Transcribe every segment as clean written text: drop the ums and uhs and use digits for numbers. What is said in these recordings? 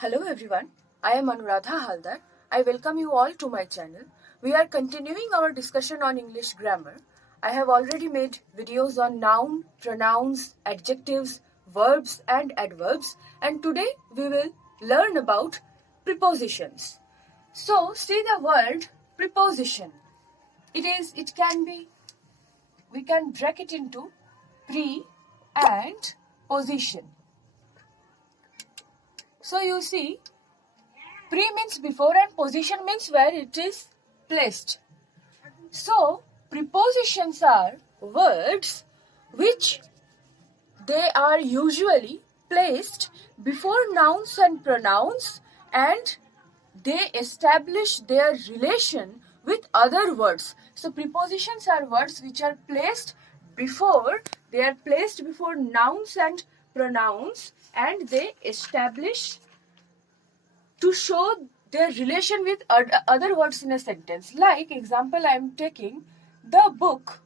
Hello everyone, I am Anuradha Halder. I welcome you all to my channel. We are continuing our discussion on English grammar. I have already made videos on noun, pronouns, adjectives, verbs and adverbs, and today we will learn about prepositions. So see the word preposition. We can break it into pre and position. So you see, pre means before and position means where it is placed. So prepositions are words which they are usually placed before nouns and pronouns, and they establish their relation with other words. So prepositions are words which are placed before nouns and pronouns, and they establish to show their relation with other words in a sentence. Like example I am taking, the book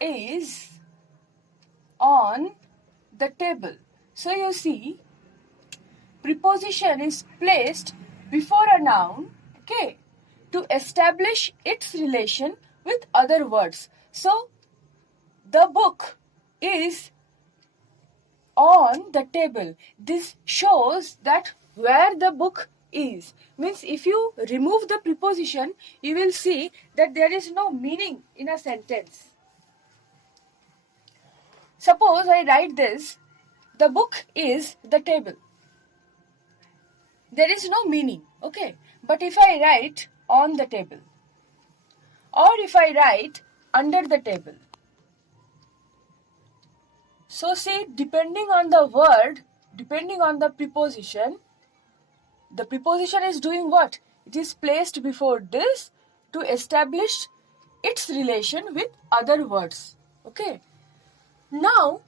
is on the table. So you see, preposition is placed before a noun, okay, to establish its relation with other words. So the book is on the table. This shows that where the book is. Means if you remove the preposition, you will see that there is no meaning in a sentence. Suppose I write this, the book is the table. There is no meaning, okay? But if I write on the table, or if I write under the table, so see, depending on the word, depending on the preposition is doing what? It is placed before this to establish its relation with other words. Okay. Now,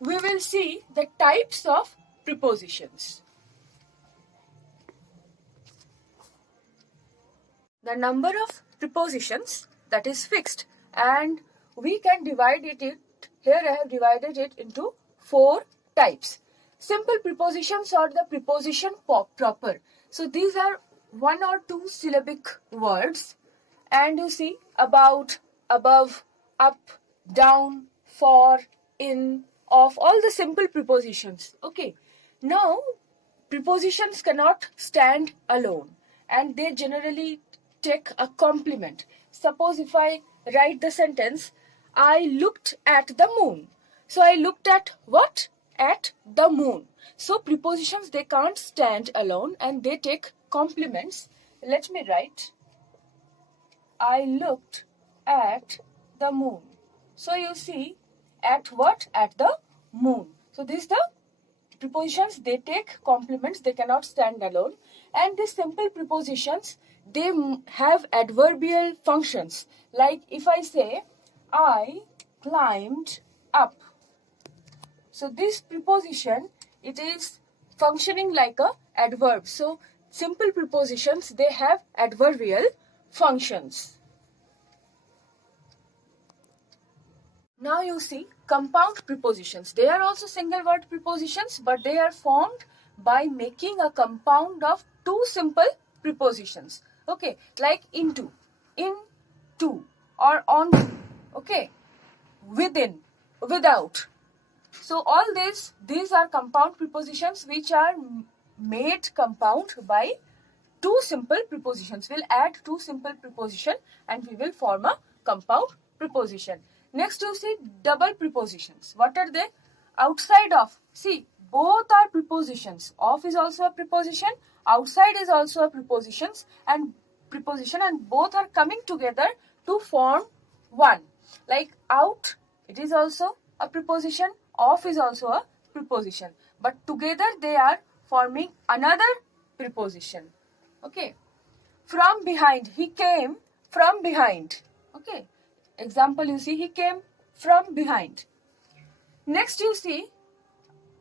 we will see the types of prepositions. The number of prepositions, that is fixed, and we can divide it. Here I have divided it into 4 types. Simple prepositions or the preposition proper. So these are 1 or 2 syllabic words, and you see about, above, up, down, for, in, of, all the simple prepositions. Okay. Now prepositions cannot stand alone, and they generally take a complement. Suppose if I write the sentence, I looked at the moon. So I looked at what? At the moon. So prepositions, they can't stand alone and they take complements. Let me write, I looked at the moon. So you see, at what? At the moon. So these the prepositions, they take complements, they cannot stand alone. And these simple prepositions, they have adverbial functions. Like if I say, I climbed up. So this preposition, it is functioning like a adverb. So simple prepositions, they have adverbial functions. Now you see compound prepositions. They are also single word prepositions, but they are formed by making a compound of 2 simple prepositions. Okay, like into, or onto. Okay, within, without. So all these are compound prepositions which are made compound by 2 simple prepositions. We'll add 2 simple prepositions and we will form a compound preposition. Next you see double prepositions. What are they? Outside of. See, both are prepositions. Of is also a preposition. Outside is also a preposition, and both are coming together to form one. Like out, it is also a preposition. Off is also a preposition. But together they are forming another preposition. Okay. From behind. He came from behind. Okay. Example, you see, he came from behind. Next you see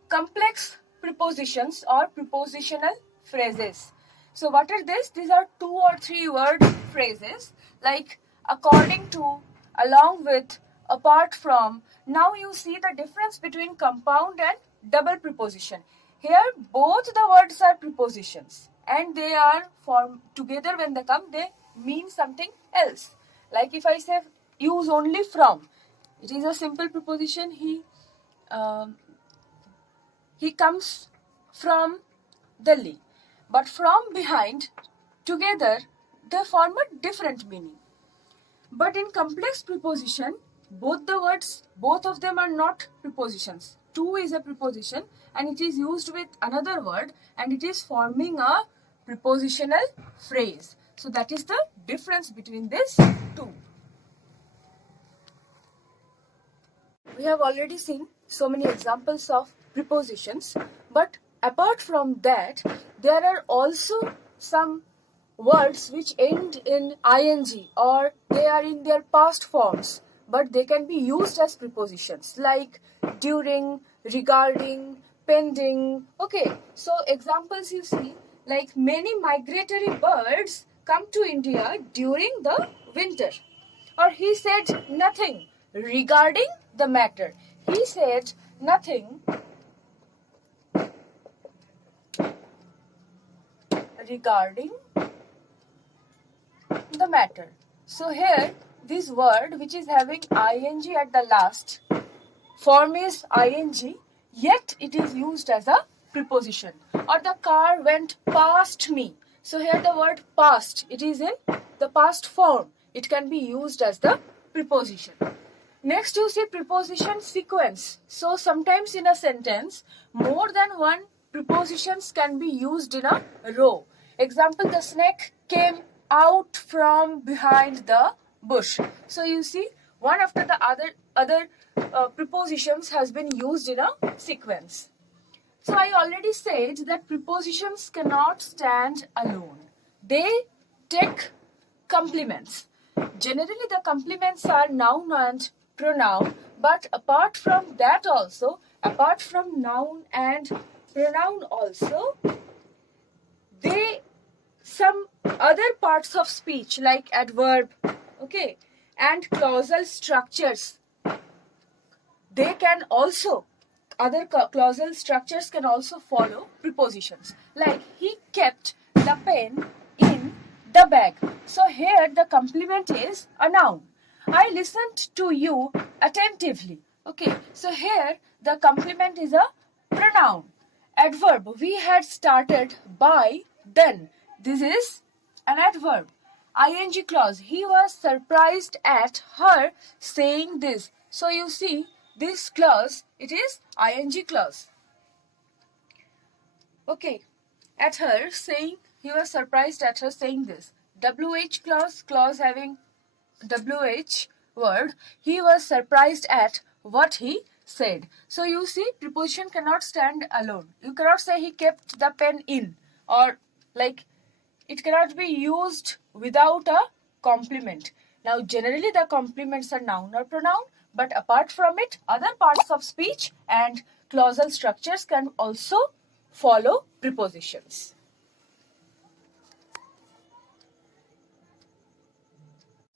complex prepositions or prepositional phrases. So what are these? These are 2 or 3 word phrases like according to, along with, apart from. Now you see the difference between compound and double preposition. Here both the words are prepositions and they are formed together. When they come, they mean something else. Like if I say use only from, it is a simple preposition. He comes from Delhi. But from behind, together, they form a different meaning. But in complex preposition, both of them are not prepositions. To is a preposition and it is used with another word and it is forming a prepositional phrase. So that is the difference between these two. We have already seen so many examples of prepositions, but apart from that, there are also some words which end in ing or they are in their past forms, but they can be used as prepositions like during, regarding, pending. Okay, so examples you see, like many migratory birds come to India during the winter. Or he said nothing regarding the matter. He said nothing regarding the matter. So here this word which is having ing at the last form is ing, yet it is used as a preposition. Or the car went past me. So here the word past, it is in the past form. It can be used as the preposition. Next you see preposition sequence. So sometimes in a sentence, more than one prepositions can be used in a row. Example, the snake came out from behind the bush. So you see one after the other prepositions has been used in a sequence. So I already said that prepositions cannot stand alone. They take complements. Generally the complements are noun and pronoun, but apart from that also, apart from noun and pronoun also, some other parts of speech like adverb, okay, and clausal structures, they can also, other clausal structures can also follow prepositions. Like he kept the pen in the bag. So here the complement is a noun. I listened to you attentively. Okay, so here the complement is a pronoun. Adverb, we had started by then. This is an adverb. Ing clause, he was surprised at her saying this. So you see this clause, it is ing clause. Okay, at her saying, he was surprised at her saying this. WH clause having WH word, he was surprised at what he said. So you see preposition cannot stand alone. You cannot say he kept the pen in, or like it cannot be used without a complement. Now generally the complements are noun or pronoun, but apart from it, other parts of speech and clausal structures can also follow prepositions.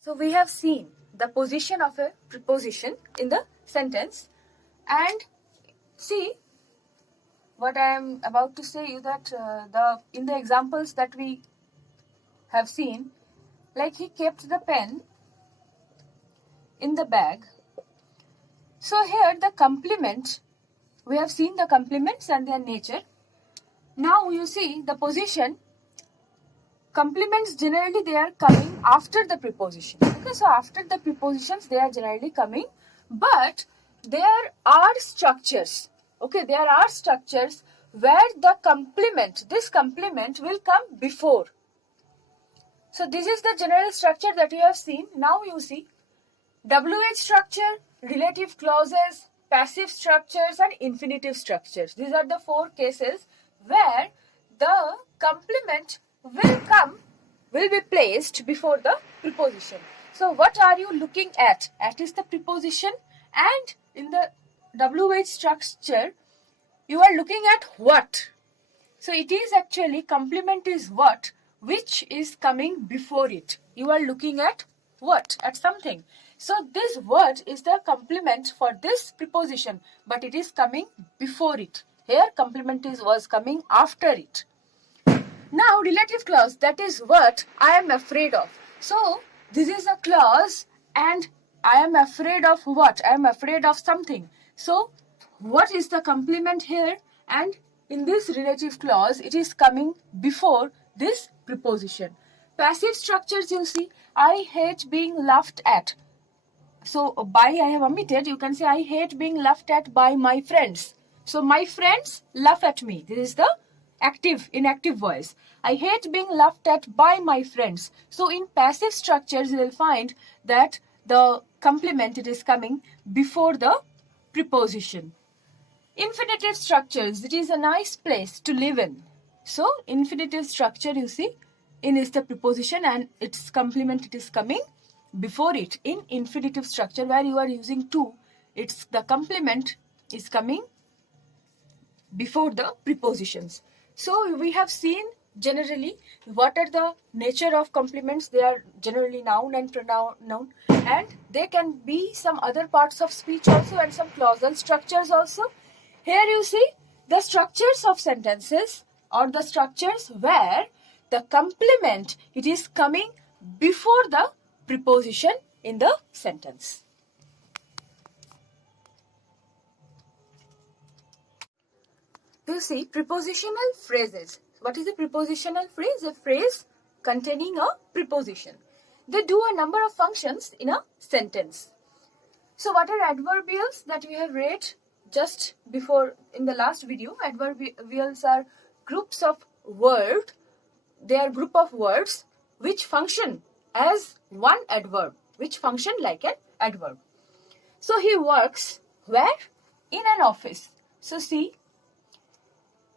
So we have seen the position of a preposition in the sentence, and see what I am about to say you that in the examples that we have seen, like he kept the pen in the bag. So here the complement, we have seen the complements and their nature. Now you see the position. Complements generally they are coming after the preposition. Okay, so after the prepositions they are generally coming, but there are structures. Okay, there are structures where the complement, this complement will come before. So this is the general structure that you have seen. Now you see WH structure, relative clauses, passive structures and infinitive structures. These are the four cases where the complement will be placed before the preposition. So what are you looking at? At is the preposition, and in the WH structure you are looking at what. So it is actually complement is what which is coming before it. You are looking at what? At something. So this what is the complement for this preposition, but it is coming before it. Here complement was coming after it. Now relative clause, that is what I am afraid of. So this is a clause and I am afraid of what? I am afraid of something. So what is the complement here? And in this relative clause, it is coming before this preposition. Passive structures, you see, I hate being laughed at. So by I have omitted, you can say I hate being laughed at by my friends. So my friends laugh at me. This is the inactive voice. I hate being laughed at by my friends. So in passive structures, you will find that the complement, it is coming before the preposition. Infinitive structures, it is a nice place to live in. So infinitive structure, you see, in is the preposition and its complement, it is coming before it. In infinitive structure where you are using to, it's the complement is coming before the prepositions. So we have seen generally what are the nature of complements. They are generally noun and pronoun, and they can be some other parts of speech also and some clausal structures also. Here you see the structures of sentences or the structures where the complement, it is coming before the preposition in the sentence. You see prepositional phrases. What is a prepositional phrase? A phrase containing a preposition. They do a number of functions in a sentence. So what are adverbials that we have read just before in the last video? Adverbials are groups of words. They are group of words which function as one adverb, which function like an adverb. So he works where? In an office. So see,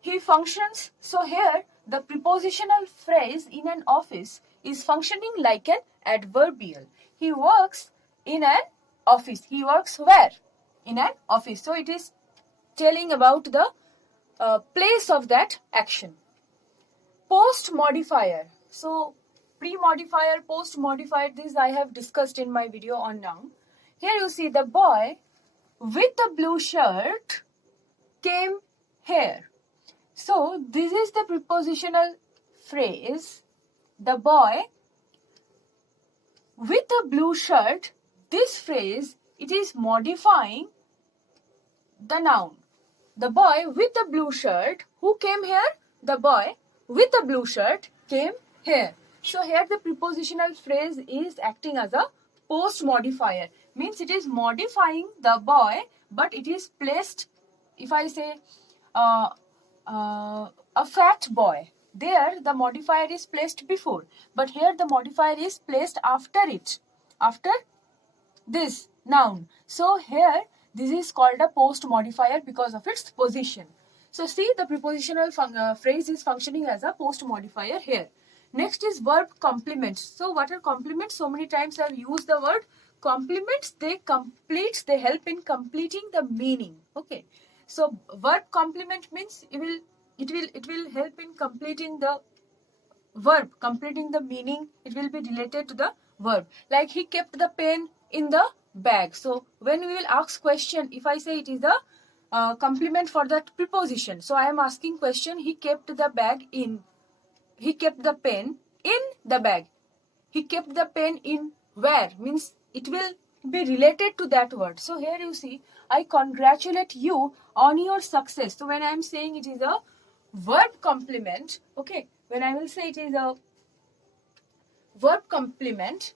he functions. So here the prepositional phrase in an office is functioning like an adverbial. He works in an office. He works where? In an office. So it is telling about the place of that action. Post modifier. So pre-modifier, post modifier, this I have discussed in my video on noun. Here you see the boy with the blue shirt came here. So this is the prepositional phrase. The boy with the blue shirt. This phrase, it is modifying the noun. The boy with the blue shirt, who came here? The boy with the blue shirt came here. So here the prepositional phrase is acting as a post modifier. Means it is modifying the boy, but it is placed, if I say a fat boy, there the modifier is placed before, but here the modifier is placed after it, after this noun. So here this is called a post modifier because of its position. So see, the prepositional phrase is functioning as a post modifier here. Next is verb complements. So what are complements? So many times I have used the word complements. They help in completing the meaning. Okay. So verb complement means it will help in completing the verb, completing the meaning. It will be related to the verb. Like he kept the pen in the bag. So when we will ask question, if I say it is a complement for that preposition. So I am asking question, he kept the bag in. He kept the pen in the bag. He kept the pen in where? Means it will be related to that word. So here you see, I congratulate you on your success. So when I am saying it is a verb complement, okay, when I will say it is a verb complement,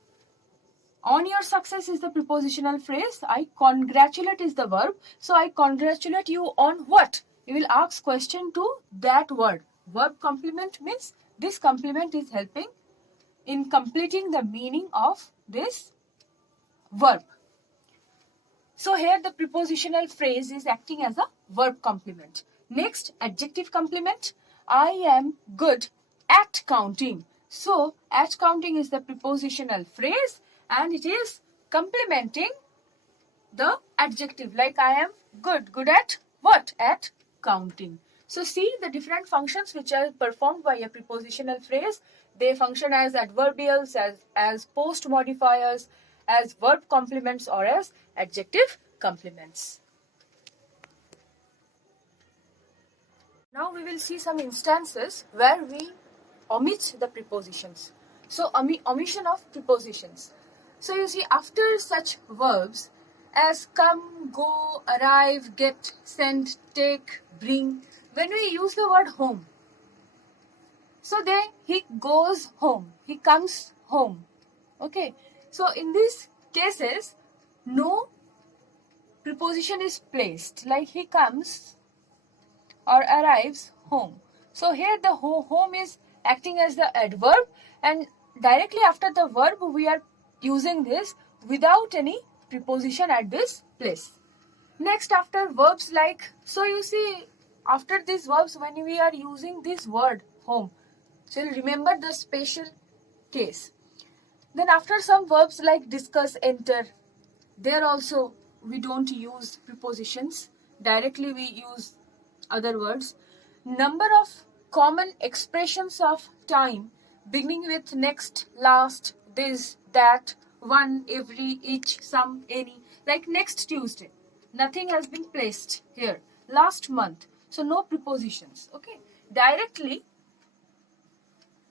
on your success is the prepositional phrase. I congratulate is the verb. So I congratulate you on what? You will ask question to that word. Verb complement means this complement is helping in completing the meaning of this verb. So here the prepositional phrase is acting as a verb complement. Next, adjective complement. I am good at counting. So at counting is the prepositional phrase and it is complementing the adjective. Like I am good. Good at what? At counting. So see the different functions which are performed by a prepositional phrase. They function as adverbials, as post modifiers, as verb complements or as adjective complements. Now we will see some instances where we omit the prepositions. So omission of prepositions. So you see, after such verbs as come, go, arrive, get, send, take, bring, when we use the word home, so there he goes home, he comes home. Okay. So in these cases, no preposition is placed, like he comes or arrives home. So here the home is acting as the adverb, and directly after the verb we are using this without any preposition at this place. Next, after verbs like, so you see, after these verbs when we are using this word home, so you'll remember the special case. Then after some verbs like discuss, enter, there also we don't use prepositions. Directly we use other words. Number of common expressions of time beginning with next, last, this, that, one, every, each, some, any. Like next Tuesday, nothing has been placed here. Last month, so no prepositions. Okay, directly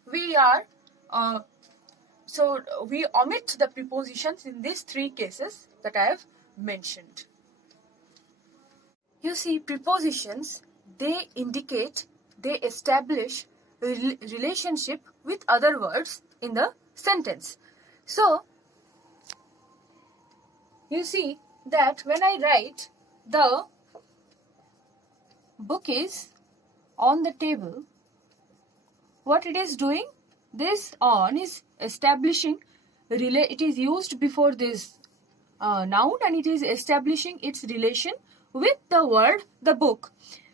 we are we omit the prepositions in these three cases that I have mentioned. You see, prepositions, they indicate, they establish relationship with other words in the sentence. So you see that when I write the book is on the table, what it is doing, this on is establishing, it is used before this noun, and it is establishing its relation with the word, the book,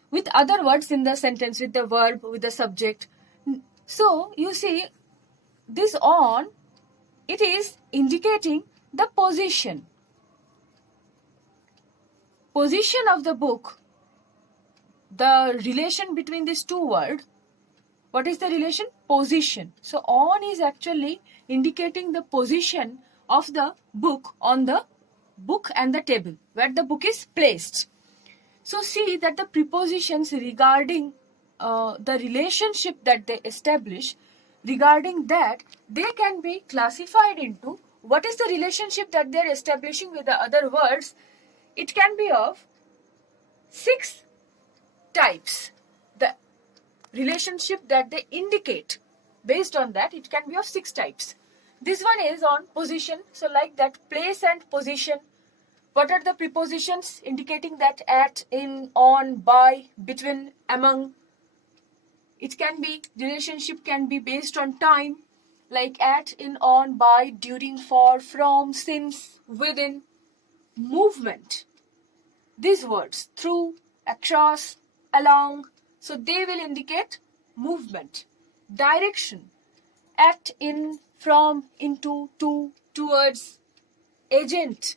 with other words in the sentence, with the verb, with the subject. So you see, this on, it is indicating the position of the book, the relation between these two words. What is the relation? Position. So on is actually indicating the position of the book on the book and the table, where the book is placed. So see that the prepositions regarding the relationship that they establish, regarding that, they can be classified into what is the relationship that they are establishing with the other words. It can be of 6 types. The relationship that they indicate, based on that, it can be of 6 types. This one is on position, so like that, place and position. What are the prepositions indicating that? At, in, on, by, between, among. It can be, relationship can be based on time, like at, in, on, by, during, for, from, since, within. Movement, these words, through, across, along, so they will indicate movement. Direction, at, in, from, into, to, towards. Agent,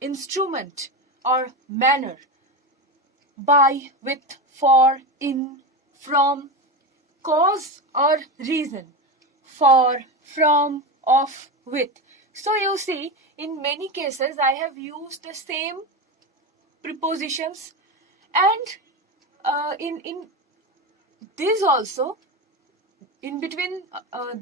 instrument or manner. By, with, for, in, from. Cause or reason. For, from, of, with. So you see, in many cases I have used the same prepositions, and in this also, in between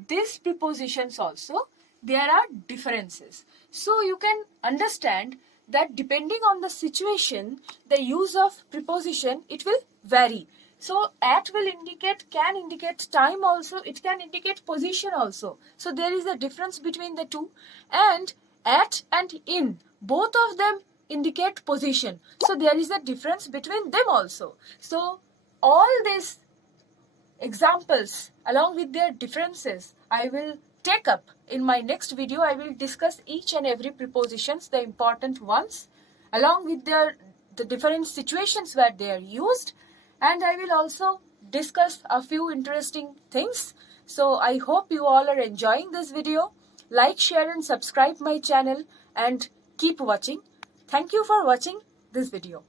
these prepositions also, there are differences. So you can understand that depending on the situation, the use of preposition, it will vary. So at will indicate, can indicate time also, it can indicate position also. So there is a difference between the two. And at and in, both of them indicate position. So there is a difference between them also. So all these examples along with their differences I will take up in my next video. I will discuss each and every prepositions, the important ones, along with the different situations where they are used, and I will also discuss a few interesting things. So I hope you all are enjoying this video. Like, share and subscribe my channel and keep watching. Thank you for watching this video.